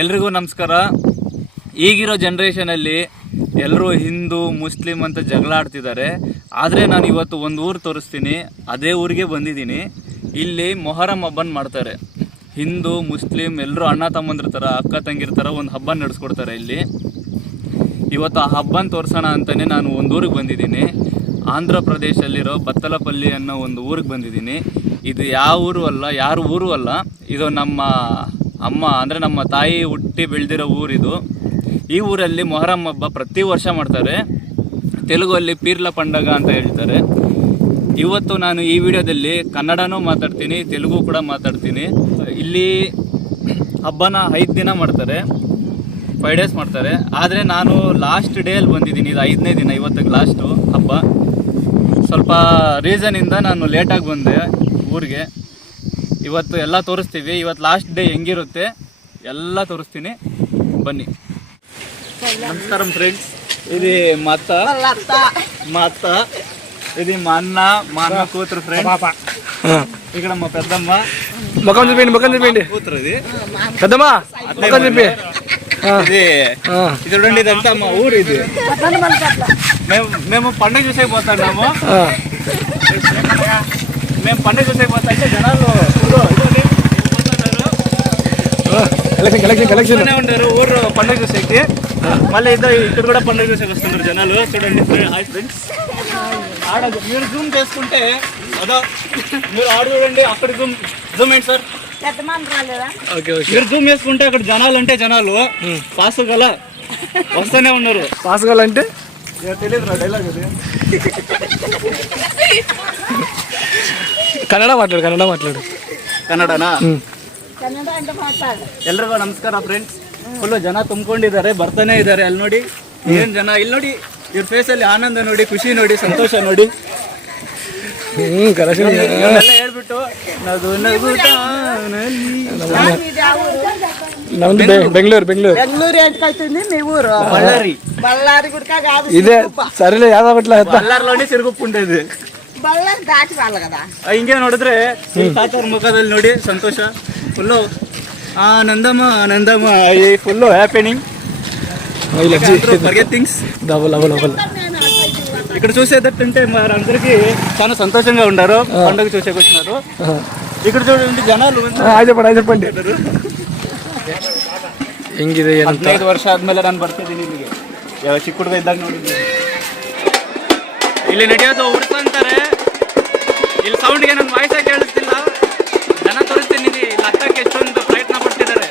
ಎಲ್ರಿಗೂ ನಮಸ್ಕಾರ. ಈಗಿರೋ ಜನ್ರೇಷನಲ್ಲಿ ಎಲ್ಲರೂ ಹಿಂದೂ ಮುಸ್ಲಿಂ ಅಂತ ಜಗಳ ಆಡ್ತಿದ್ದಾರೆ. ಆದರೆ ನಾನು ಇವತ್ತು ಒಂದು ಊರು ತೋರಿಸ್ತೀನಿ. ಅದೇ ಊರಿಗೆ ಬಂದಿದ್ದೀನಿ. ಇಲ್ಲಿ ಮೊಹರಂ ಹಬ್ಬನ ಮಾಡ್ತಾರೆ. ಹಿಂದೂ ಮುಸ್ಲಿಂ ಎಲ್ಲರೂ ಅಣ್ಣ ತಮ್ಮಂದ್ರ ಥರ, ಅಕ್ಕ ತಂಗಿರ ಥರ ಒಂದು ಹಬ್ಬ ನಡೆಸ್ಕೊಡ್ತಾರೆ ಇಲ್ಲಿ. ಇವತ್ತು ಆ ಹಬ್ಬನ ತೋರಿಸೋಣ ಅಂತಲೇ ನಾನು ಒಂದು ಊರಿಗೆ ಬಂದಿದ್ದೀನಿ. ಆಂಧ್ರ ಪ್ರದೇಶದಲ್ಲಿರೋ ಬತ್ತಲಪಲ್ಲಿ ಅನ್ನೋ ಒಂದು ಊರಿಗೆ ಬಂದಿದ್ದೀನಿ. ಇದು ಯಾವ ಊರು ಅಲ್ಲ, ಯಾರ ಊರು ಅಲ್ಲ, ಇದು ನಮ್ಮ ಅಮ್ಮ ಅಂದರೆ ನಮ್ಮ ತಾಯಿ ಹುಟ್ಟಿ ಬೆಳೆದಿರೋ ಊರಿದು. ಈ ಊರಲ್ಲಿ ಮೊಹರಂ ಹಬ್ಬ ಪ್ರತಿ ವರ್ಷ ಮಾಡ್ತಾರೆ. ತೆಲುಗಲ್ಲಿ ಪೀರ್ಲ ಪಂಡಗ ಅಂತ ಹೇಳ್ತಾರೆ. ಇವತ್ತು ನಾನು ಈ ವಿಡಿಯೋದಲ್ಲಿ ಕನ್ನಡನೂ ಮಾತಾಡ್ತೀನಿ, ತೆಲುಗು ಕೂಡ ಮಾತಾಡ್ತೀನಿ. ಇಲ್ಲಿ ಹಬ್ಬನ 5 ದಿನ ಮಾಡ್ತಾರೆ, 5 ಡೇಸ್ ಮಾಡ್ತಾರೆ. ಆದರೆ ನಾನು ಲಾಸ್ಟ್ ಡೇಯಲ್ಲಿ ಬಂದಿದ್ದೀನಿ. ಇದು 5ನೇ ದಿನ, ಇವತ್ತಿಗೆ ಲಾಸ್ಟು ಹಬ್ಬ. ಸ್ವಲ್ಪ ರೀಸನಿಂದ ನಾನು ಲೇಟಾಗಿ ಬಂದೆ ಊರಿಗೆ. ಇವತ್ತು ಎಲ್ಲ ತೋರಿಸ್ತೀವಿ. ಇವತ್ತು ಲಾಸ್ಟ್ ಡೇ ಹೆಂಗಿರುತ್ತೆ ಎಲ್ಲ ತೋರಿಸ್ತೀನಿ, ಬನ್ನಿ. ನಮಸ್ಕಾರ ಫ್ರೆಂಡ್ಸ್. ಇದು ಮಾತ ఇది మా అన్న, మా అన్న కూతురు ఫ్రెండ్. ఇక్కడ మా పెద్దమ్మ ముఖం చూపిండి కూతురు. ఇది పెద్దమ్మ ముఖం చూపి. ఇది చూడండి, ఇదంతా మా ఊరు. ఇది మేము పండుగ చూసేపోతున్నాము. మేము పండుగ చూసేపోతా అంటే జనాలు ఉంటారు ఊరు పండుగ చూసేకి. మళ్ళీ ఇక్కడ కూడా పండుగ చూసేకి వస్తున్నారు జనాలు. చూడండి హాయ్ ఫ్రెండ్స్. ఆడ మీరు జూమ్ చేసుకుంటే అదో, మీరు ఆడ చూడండి, అక్కడ జూమ్ ఏంటి సార్, మీరు జూమ్ చేసుకుంటే అక్కడ జనాలు అంటే జనాలు పాసు గల వస్తూనే ఉన్నారు. పాసు గల అంటే తెలియదు రా డైలాగ్ అది. ಕನ್ನಡ ಮಾತಾಡು. ಕನ್ನಡನಾ? ಎಲ್ರಿಗೂ ನಮಸ್ಕಾರ ಫ್ರೆಂಡ್ಸ್. ಫುಲ್ಲು ಜನ ತುಂಬಿಕೊಂಡಿದ್ದಾರೆ, ಬರ್ತಾನೆ ಇದ್ದಾರೆ. ಅಲ್ಲಿ ನೋಡಿ ಏನ್ ಜನ, ಇಲ್ಲಿ ನೋಡಿ ಇವ್ರ ಫೇಸಲ್ಲಿ ಆನಂದ ನೋಡಿ, ಖುಷಿ ನೋಡಿ, ಸಂತೋಷ ನೋಡಿ. ಹೇಳ್ಬಿಟ್ಟು ಬೆಂಗಳೂರು బళ్ళారి ఇదే సరేలే యాదవట్ల బళ్ళారిలోనే సిరుగుప్పు ఉండేది. ಹಿಂಗೆ ನೋಡಿದ್ರೆ ತಾತರ ಮುಖದಲ್ಲಿ ನೋಡಿ ಸಂತೋಷ, ಫುಲ್ಲು ಆನಂದಮ್ಮ ಫುಲ್ಲು హ్యాపీనింగ్. థింగ్స్ డబుల్ ఇక్కడ చూసేటట్టుంటే మరి అందరికి చాలా సంతోషంగా ఉన్నారు. పండుగ చూసేకి వచ్చినారు. ఇక్కడ చూడండి జనాలు చెప్పండి ಹೆಂಗಿದೆ. 15 ವರ್ಷ ಆದ್ಮೇಲೆ ನಾನು ಬರ್ತಿದ್ದೀನಿ ಇಲ್ಲಿಗೆ. ಚಿಕ್ಕ ಹುಡುಗ ಇದ್ದಾಗ ನೋಡಿದ್ದೀನಿ. ಇಲ್ಲಿ ನಡೆಯೋದು ಹುಡ್ಕೊಂತಾರೆ. ಇಲ್ಲಿ ಸೌಂಡ್ಗೆ ನನ್ನ ವಾಯ್ಸೇ ಕೇಳಿಸ್ತಿಲ್ಲ. ಜನ ತೋರಿಸ್ತೀನಿ, ಇಲ್ಲಿ ಹತ್ತಕ್ಕೆ ಎಷ್ಟೊಂದು ಪ್ರಯತ್ನ ಪಡ್ತಿದ್ದಾರೆ.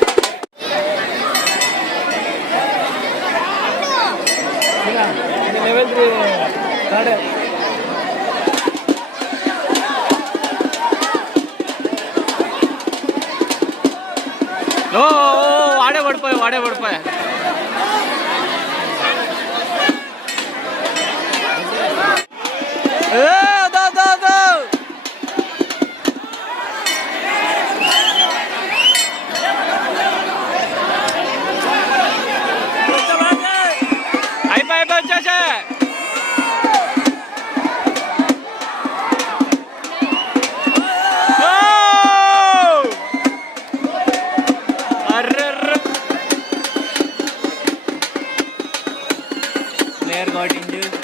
ఓ వాడే పడిపోయి అయిపోయి వచ్చేసా. Player got injured.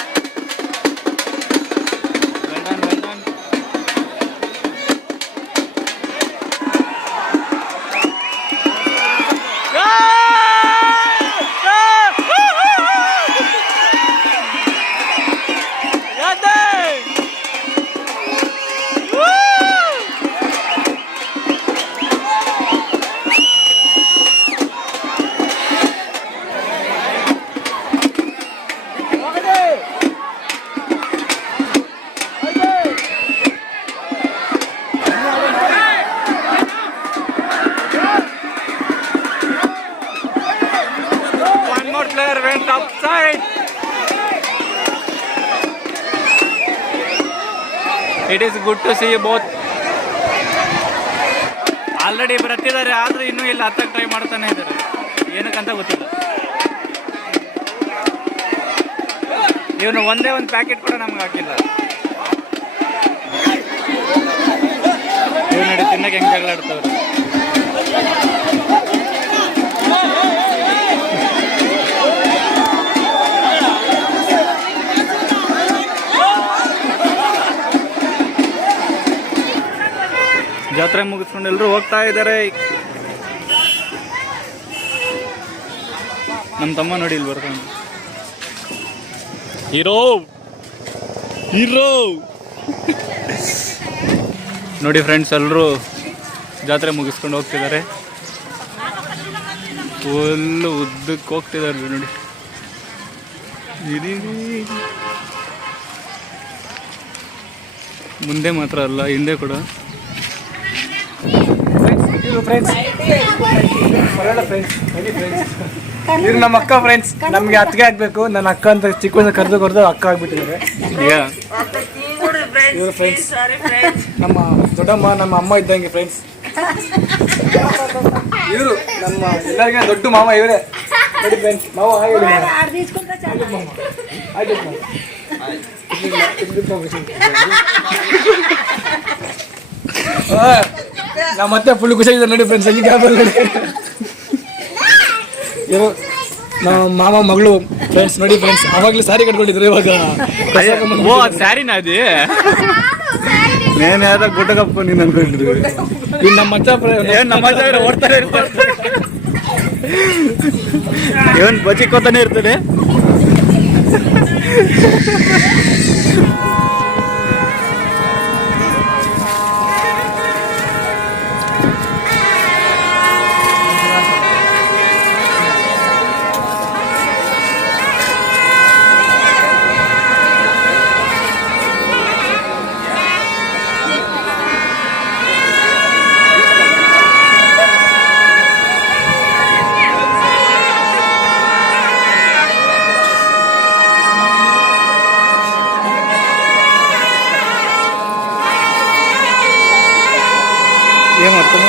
Well done. Player went upside. It is good to see both. Already ಬರ್ತಿದ್ದಾರೆ, ಆದ್ರೂ ಇನ್ನೂ ಇಲ್ಲಿ ಹತ್ತಕ್ಕೆ ಟ್ರೈ ಮಾಡ್ತಾನೆ ಇದ್ದಾರೆ. ಏನಕ್ಕಂತ ಗೊತ್ತಿಲ್ಲ. ಇವನು ಒಂದೇ ಒಂದು ಪ್ಯಾಕೆಟ್ ಕೂಡ ನಮ್ಗೆ ಹಾಕಿಲ್ಲ. ಇವ್ ನೋಡಿ ತಿನ್ನಕ್ಕೆ ಹೆಂಗೆ ಜಗಳ ಆಡ್ತವ್ರು. ಜಾತ್ರೆ ಮುಗಿಸ್ಕೊಂಡು ಎಲ್ಲರೂ ಹೋಗ್ತಾ ಇದ್ದಾರೆ. ನಮ್ಮ ತಮ್ಮ ನೋಡಿ ಇಲ್ಲಿ ಬರ್ತಾನೆ. ಹೀರೋ ಹೀರೋ ನೋಡಿ ಫ್ರೆಂಡ್ಸ್, ಎಲ್ಲರೂ ಜಾತ್ರೆ ಮುಗಿಸ್ಕೊಂಡು ಹೋಗ್ತಿದ್ದಾರೆ. ಫುಲ್ಲು ಉದ್ದಕ್ಕೆ ಹೋಗ್ತಿದ್ದಾರೆ ನೋಡಿ. ಮುಂದೆ ಮಾತ್ರ ಅಲ್ಲ, ಹಿಂದೆ ಕೂಡ. ಇವ್ರು ನಮ್ಮ ಅಕ್ಕ ಫ್ರೆಂಡ್ಸ್. ನಮ್ಗೆ ಅತ್ತಿಗೆ ಆಗ್ಬೇಕು. ನನ್ನ ಅಕ್ಕ ಅಂತ ಚಿಕ್ಕ ವಯಸ್ಸು ಕರೆದು ಅಕ್ಕ ಆಗ್ಬಿಟ್ಟಿದ್ದಾರೆ. ಇವರು ಫ್ರೆಂಡ್ಸ್, ನಮ್ಮ ದೊಡ್ಡಮ್ಮ, ನಮ್ಮ ಅಮ್ಮ ಇದ್ದಂಗೆ ಫ್ರೆಂಡ್ಸ್. ಇವರು ನಮ್ಮ ಎಲ್ಲರಿಗಿಂತ ದೊಡ್ಡ ಮಾವ ಇವರೇ. ನೋಡಿ ಫ್ರೆಂಡ್ಸ್, ಮಾವ ನಮ್ಮ ಮತ್ತೆ ಫುಲ್ ಖುಷಿಯಾಗಿದ್ದಾರೆ ನೋಡಿ ಫ್ರೆಂಡ್ಸ್. ಹಂಗೆ ಇವರು ನಮ್ಮ ಮಾಮ ಮಗಳು ಫ್ರೆಂಡ್ಸ್. ನೋಡಿ ಫ್ರೆಂಡ್ಸ್, ಅವಾಗಲೇ ಸ್ಯಾರಿ ಕಟ್ಕೊಂಡಿದ್ರು. ಇವಾಗ ಸ್ಯಾರಿನ ಅದೇ ನೇನು ಯಾವ್ದಾಗ ಗುಡ್ಡಗಪ್ಪ ನೀನು ಅನ್ಕೊಂಡಿದ್ರು. ಇನ್ನು ನಮ್ಮ ಅಜ್ಜ ಓಡ್ತಾನೆ ಇರ್ತಾರೆ. ಇವನ್ ಬಚಿಕೋತಾನೆ ಇರ್ತಾನೆ. ಏನ್ ಮಾಡ್ತಾನೆ?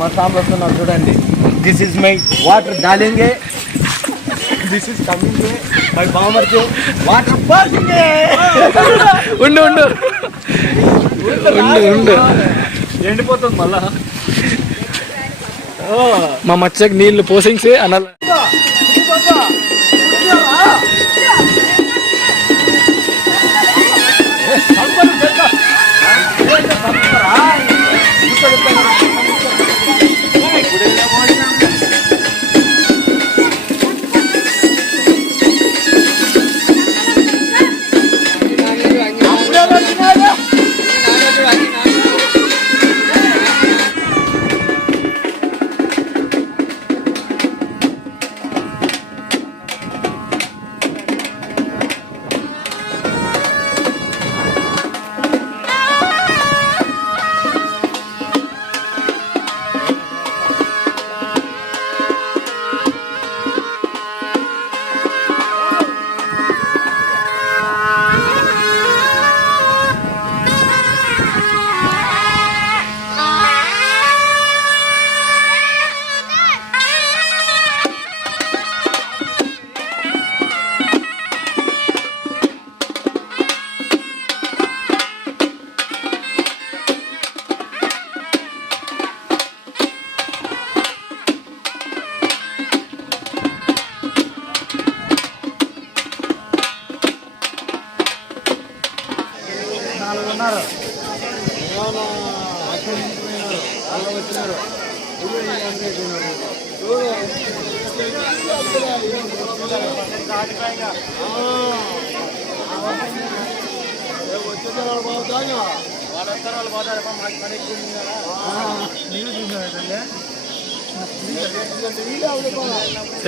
मसाला तो ना చూడండి दिस इज माय वाटर डालेंगे दिस इज कमिंग माय बामर के वाटर पासिंग ఉండు ఉండు ఎండిపోతుంది మళ్ళా. మా మచ్చకి నీళ్లు పోసింగ్స్ అనాలి.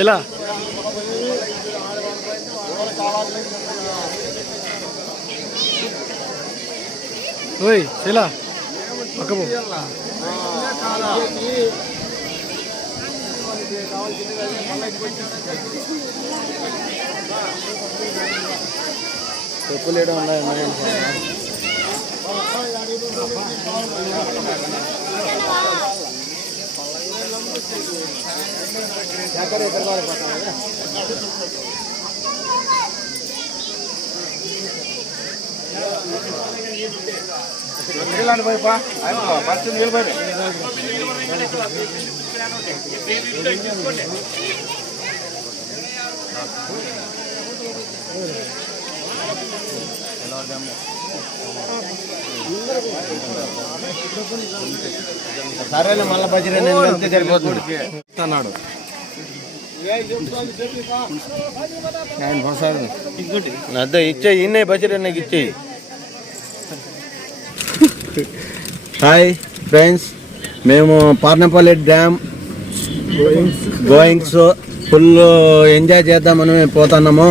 ఎలా ఓయ్ ఎలా పక్కపో చెప్పులేయడం ఉన్నాయి. సరేలే మళ్ళీ బజ్రీ నేను వెళ్తే సరిపోతుంది అన్నాడు. అదే ఇచ్చే ఇన్నే బజ్రీ నాకు ఇచ్చేయి. హాయ్ ఫ్రెండ్స్, మేము Parnapalli dam goings full enjoy చేద్దామని మేము పోతున్నాము.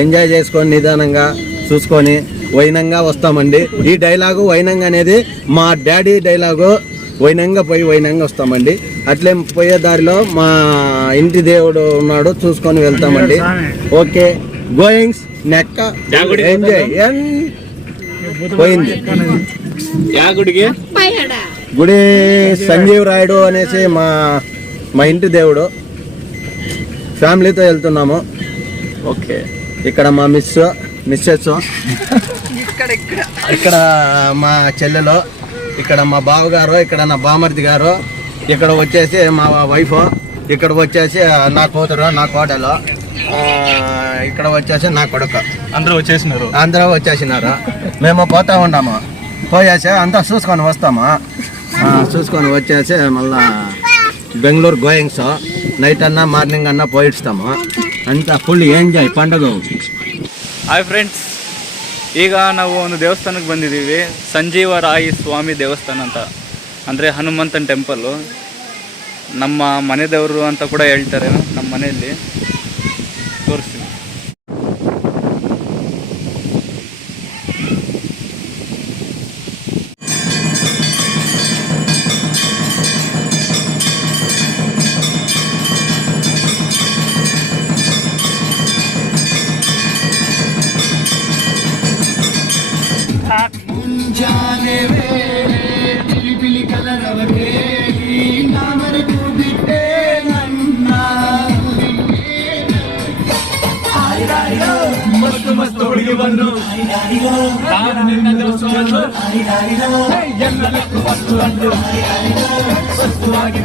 ఎంజాయ్ చేసుకొని నిదానంగా చూసుకొని వైనంగా వస్తామండి. ఈ డైలాగు వైనంగా అనేది మా డాడీ డైలాగు. వైనంగా పోయి వైనంగా వస్తామండి. అట్లే పోయే దారిలో మా ఇంటి దేవుడు ఉన్నాడు, చూసుకొని వెళ్తామండి. ఓకే, గోయింగ్స్ నెక్క ఎంజాయ్ పోయింది. గుడి సంజీవ్ రాయుడు అనేసి మా ఇంటి దేవుడు. ఫ్యామిలీతో వెళ్తున్నాము. ఓకే, ఇక్కడ మా మిస్సెస్, ఇక్కడ మా చెల్లెలు, ఇక్కడ మా బావగారు, ఇక్కడ నా బామర్ది గారు, ఇక్కడ వచ్చేసి మా వైఫ్, ఇక్కడ వచ్చేసి నా కూతురు, నా కోడలు, ఇక్కడ వచ్చేసి నా కొడుకు. అందరూ వచ్చేసినారు. మేము పోతా ఉన్నాము. పోయేసి అంతా చూసుకొని వస్తాము. చూసుకొని వచ్చేసి మళ్ళా బెంగళూరు గోయింగ్స్ నైట్ అన్నా మార్నింగ్ అన్నా పోయిస్తాము. ಅಂತಾ ಫುಲ್ ಎಂಜಾಯ್ ಪಂಡಗ. ಹಾಯ್ ಫ್ರೆಂಡ್ಸ್, ಈಗ ನಾವು ಒಂದು ದೇವಸ್ಥಾನಕ್ಕೆ ಬಂದಿದ್ದೀವಿ. ಸಂಜೀವರಾಯಿ ಸ್ವಾಮಿ ದೇವಸ್ಥಾನ ಅಂತ, ಅಂದರೆ ಹನುಮಂತನ ಟೆಂಪಲ್ಲು. ನಮ್ಮ ಮನೆ ದೇವರು ಅಂತ ಕೂಡ ಹೇಳ್ತಾರೆ. ನಮ್ಮ ಮನೆಯಲ್ಲಿ ತೋರಿಸ್ತೀನಿ. मस्त मस्त ಮಸ್ತ್ ಹುಡುಗಿ ಬಂದು ನಾನು ನಿನ್ನ ದೋಸ್ತರು ಎಲ್ಲದಕ್ಕೂ ವಸ್ತು ಅಂದು ವಸ್ತುವಾಗಿ